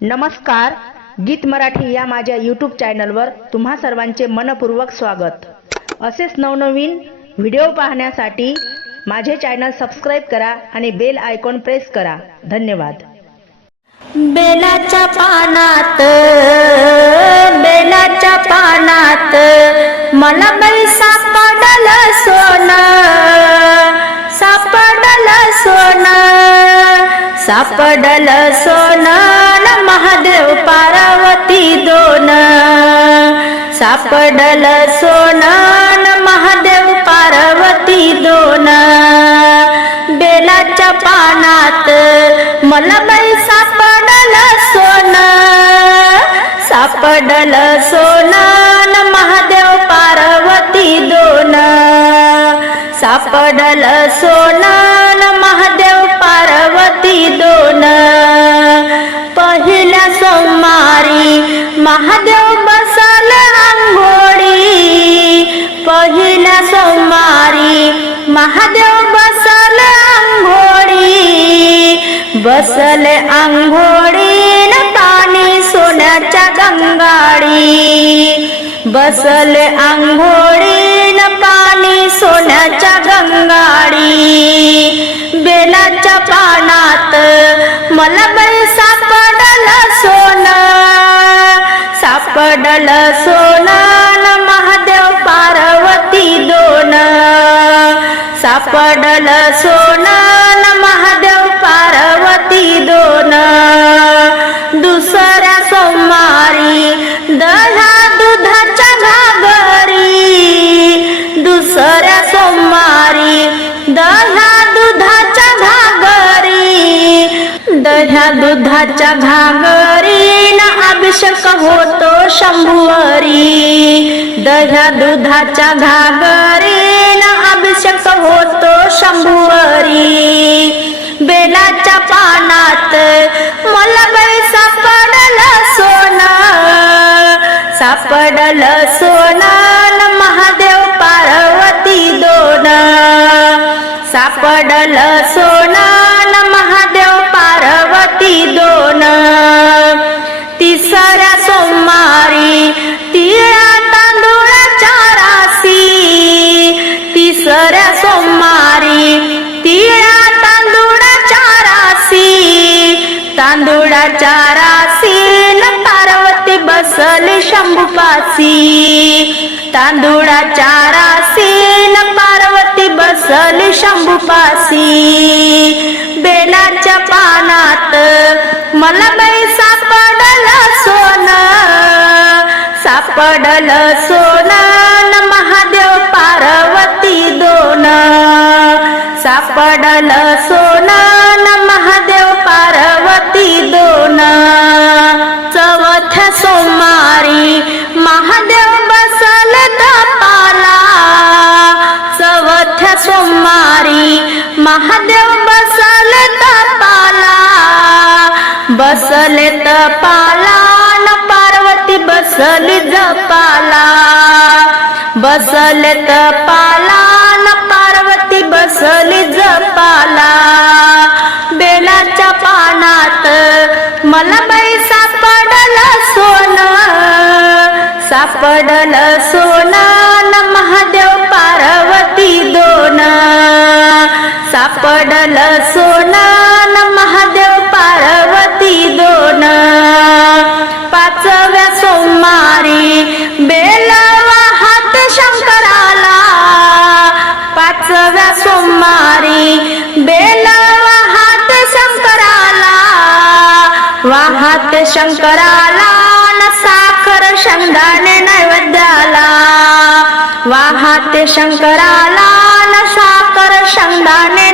नमस्कार गीत मराठी या माझ्या यूट्यूब चॅनलवर तुम्हा सर्वांचे मनपूर्वक स्वागत. असेच नवनवीन व्हिडिओ पाहण्यासाठी माझे चॅनल सबस्क्राईब करा आणि बेल आयकॉन प्रेस करा. धन्यवाद. बेलाच्या पानात बेलाच्या पानात मला बाई सापडलं सोन सापडलं सोन सापडल सोना. महादेव पार्वती दोन. सापडल सोनन न महादेव पार्वती दोन. बेलाच्या पानात मला बाई सापडल सोन. सापडल सोनन न महादेव पार्वती दोन. सापडल सो महादेव बसल आंघोळी बसल आंघोळी न पाणी सोन्याच्या गंगाळी. बसल आंघोळी न पाणी सोन्याच्या गंगाळी. बेलाच्या पानात मला बाई सापडल सोन सापडल सोन सापडल सोन महादेव पार्वती दोन. दुसऱ्या सोमवारी दहा दुधाच्या घागरी. दुसऱ्या सोमवारी दहा दुधाच्या घागरी. दह्या दुधाच्या घागरी ना अभिषेक होतो शंभुवरी. दह्या दुधाच्या घागरी शंभुवरी बेलाच्या पानात मला बाई सापडलं सोन सापडलं सोन. तांदुळाच्या राशी न पार्वती बसली शंभूपासी. तांदुळाच्या राशी न पार्वती बसली शंभूपासी. बेलाच्या पानात मला बाई सापडल सोन. सापडल सोन महादेव पार्वती दोन. सापडल सोन महादेव बसल तपाला बसले तपाला न पार्वती बसली जपाला. बसले तपाला न पार्वती बसली जपाला. बेलाच्या पानात मला बाई सापडल सोन सापडलं सोन. पडल सोनान महादेव पार्वती दोन. पाचव्या सोमवारी बेलवा हात शंकराला. पाचव्या सोमवारी बेलवा हात शंकराला. वाहात शंकराला न साखर शंदाने नैवेद्याला. वाहात शंकराला न साखर शंदाने